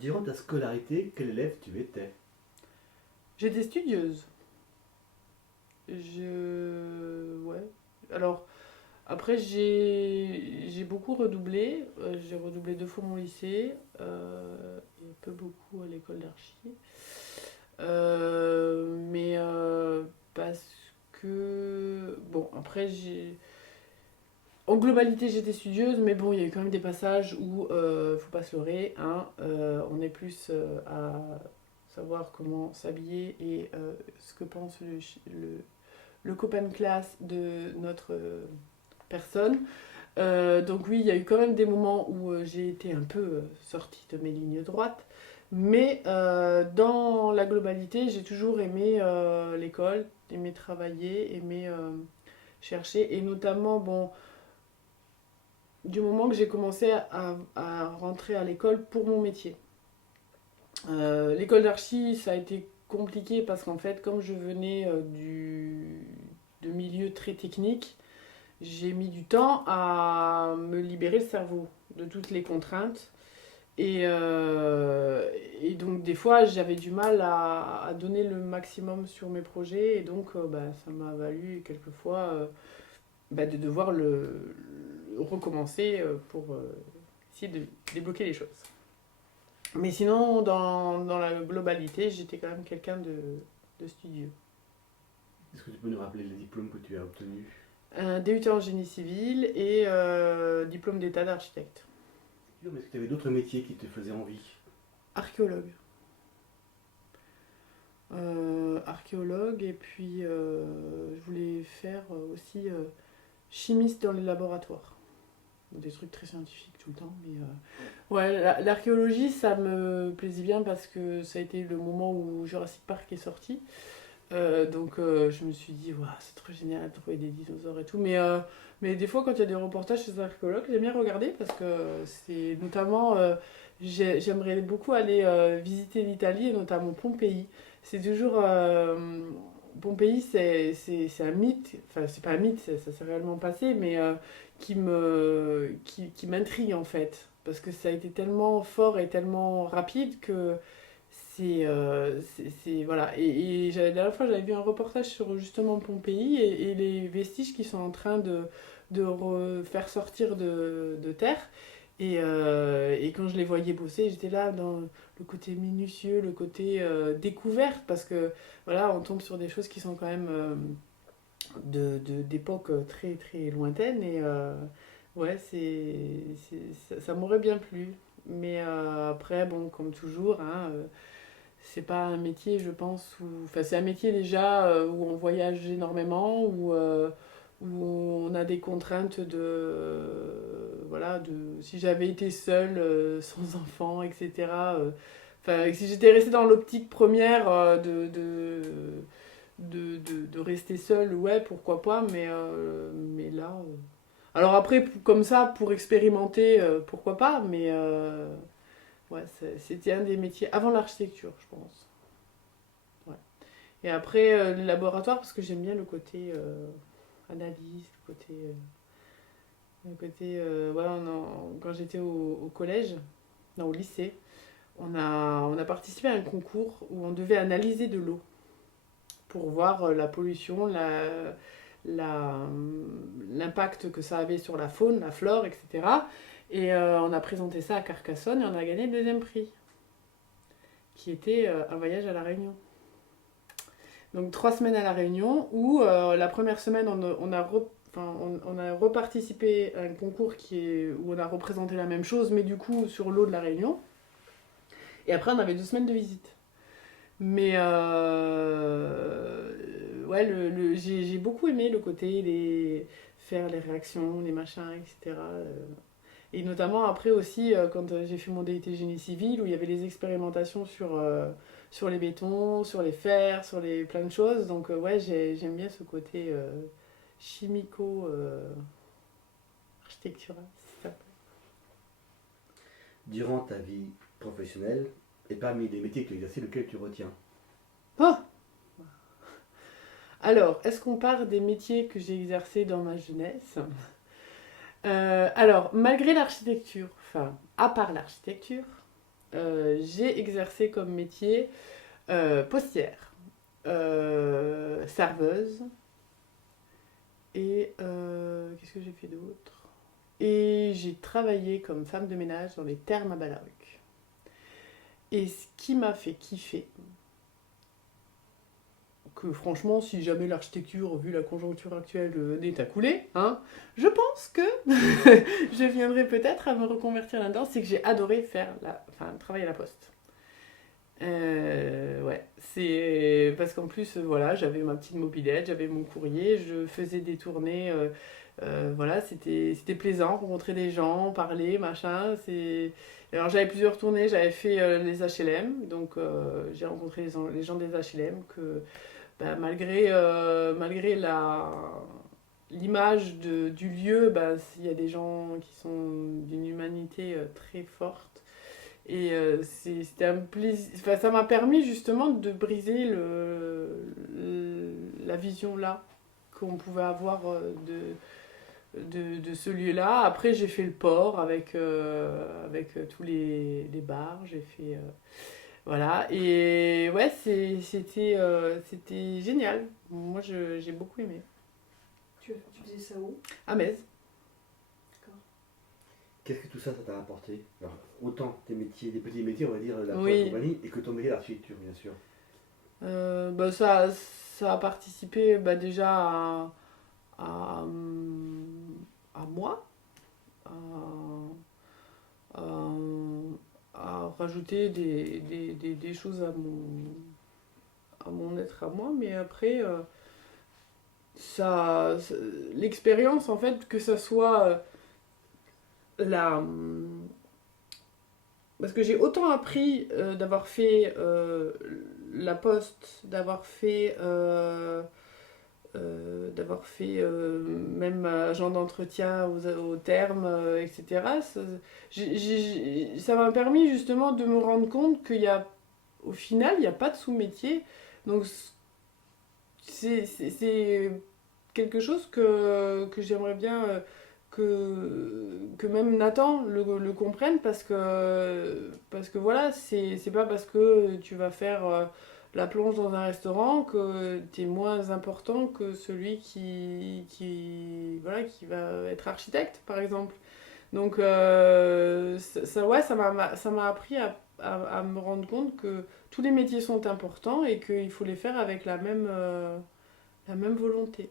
Durant ta scolarité, quel élève tu étais? J'étais studieuse. Ouais. Alors, après, j'ai beaucoup redoublé. J'ai redoublé 2 fois mon lycée. Et un peu beaucoup à l'école d'archi. Mais parce que... Bon, après, en globalité, j'étais studieuse, mais bon, il y a eu quand même des passages où, faut pas se leurrer, hein, on est plus à savoir comment s'habiller et ce que pense le copain de classe de notre personne. Donc oui, il y a eu quand même des moments où j'ai été un peu sortie de mes lignes droites, mais dans la globalité, j'ai toujours aimé l'école, aimé travailler, aimé chercher, et notamment, bon, du moment que j'ai commencé à rentrer à l'école pour mon métier. L'école d'archi, ça a été compliqué parce qu'en fait, comme je venais de milieux très techniques, j'ai mis du temps à me libérer le cerveau de toutes les contraintes. Et donc, des fois, j'avais du mal à donner le maximum sur mes projets. Et donc, ça m'a valu quelquefois de devoir recommencer pour essayer de débloquer les choses. Mais sinon, dans la globalité, j'étais quand même quelqu'un de studieux. Est-ce que tu peux nous rappeler les diplômes que tu as obtenus? Un DUT en génie civil et diplôme d'état d'architecte. Mais est-ce que tu avais d'autres métiers qui te faisaient envie? Archéologue. Archéologue, et puis je voulais faire aussi chimiste dans les laboratoires. Des trucs très scientifiques tout le temps, mais ouais, l'archéologie, ça me plaisait bien parce que ça a été le moment où Jurassic Park est sorti. Donc je me suis dit, waouh, c'est trop génial de trouver des dinosaures et tout. Mais des fois, quand il y a des reportages chez un archéologue, j'aime bien regarder parce que c'est notamment. J'aimerais beaucoup aller visiter l'Italie et notamment Pompéi. C'est toujours. Pompéi, c'est un mythe, enfin, c'est pas un mythe, ça s'est réellement passé, mais qui m'intrigue en fait. Parce que ça a été tellement fort et tellement rapide que voilà. Et la dernière fois, j'avais vu un reportage sur justement Pompéi et les vestiges qui sont en train de faire sortir de terre. Et quand je les voyais bosser, j'étais là dans le côté minutieux, le côté découverte, parce que voilà, on tombe sur des choses qui sont quand même d'époques très très lointaines. Et ouais, ça m'aurait bien plu. Mais après, bon, comme toujours, hein, c'est pas un métier, je pense, où... Enfin, c'est un métier déjà où on voyage énormément, où on a des contraintes Voilà, si j'avais été seule, sans enfant, etc. Enfin, si j'étais restée dans l'optique première de rester seule, ouais, pourquoi pas, mais là... Alors après, comme ça, pour expérimenter, pourquoi pas, mais... Ouais, c'était un des métiers avant l'architecture, je pense. Ouais. Et après, le laboratoire, parce que j'aime bien le côté analyse, ouais, quand j'étais au collège, non, au lycée, on a participé à un concours où on devait analyser de l'eau pour voir la pollution, la- l'impact que ça avait sur la faune, la flore, etc. Et on a présenté ça à Carcassonne et on a gagné le deuxième prix, qui était un voyage à La Réunion. Donc 3 semaines à La Réunion, où la première semaine, on a reparticipé à un concours où on a représenté la même chose, mais du coup sur l'eau de La Réunion. Et après, on avait 2 semaines de visite. Mais ouais, j'ai beaucoup aimé le côté faire les réactions, les machins, etc. Et notamment après aussi, quand j'ai fait mon DUT génie civil, où il y avait les expérimentations sur les bétons, sur les fers, sur plein de choses. Donc ouais, j'aime bien ce côté chimico-architectural. Durant ta vie professionnelle, et parmi les métiers que tu as exercés, lequel tu retiens? Oh. Alors, est-ce qu'on part des métiers que j'ai exercés dans ma jeunesse? Alors, malgré l'architecture, enfin, à part l'architecture, j'ai exercé comme métier postière, serveuse, et qu'est-ce que j'ai fait d'autre? Et j'ai travaillé comme femme de ménage dans les thermes à Ballaruc. Et ce qui m'a fait kiffer, que franchement, si jamais l'architecture, vu la conjoncture actuelle, n'est à couler, hein, je pense que je viendrai peut-être à me reconvertir là-dedans, c'est que j'ai adoré travailler à la poste. Ouais, c'est parce qu'en plus, voilà, j'avais ma petite mobilette, j'avais mon courrier, je faisais des tournées, voilà, c'était plaisant, rencontrer des gens, parler, machin. Alors j'avais plusieurs tournées, j'avais fait les HLM, donc j'ai rencontré les gens des HLM que bah, malgré l'image du lieu, bah, il y a des gens qui sont d'une humanité très forte. Et c'était un plaisir. Enfin, ça m'a permis justement de briser la vision là qu'on pouvait avoir de ce lieu-là. Après, j'ai fait le port avec tous les bars. J'ai fait. Voilà. Et ouais, c'était génial. Moi, j'ai beaucoup aimé. Tu faisais ça où? À Metz. Qu'est-ce que tout ça t'a apporté? Alors, autant tes métiers, des petits métiers, on va dire, la Oui. compagnie, et que ton métier d'architecture, bien sûr. Bah, ça a participé bah, déjà à, à moi, à, à- à rajouter des choses à mon être à moi, mais après, l'expérience, en fait, que ça soit la... Parce que j'ai autant appris d'avoir fait la poste, d'avoir fait même agent d'entretien aux termes, etc. Ça m'a permis justement de me rendre compte au final, il n'y a pas de sous-métier. Donc c'est quelque chose que j'aimerais bien que même Nathan le comprenne parce que voilà, c'est pas parce que tu vas faire la plonge dans un restaurant que tu es moins important que celui voilà, qui va être architecte, par exemple. Donc, ouais, ça m'a appris à me rendre compte que tous les métiers sont importants et qu'il faut les faire avec la même volonté.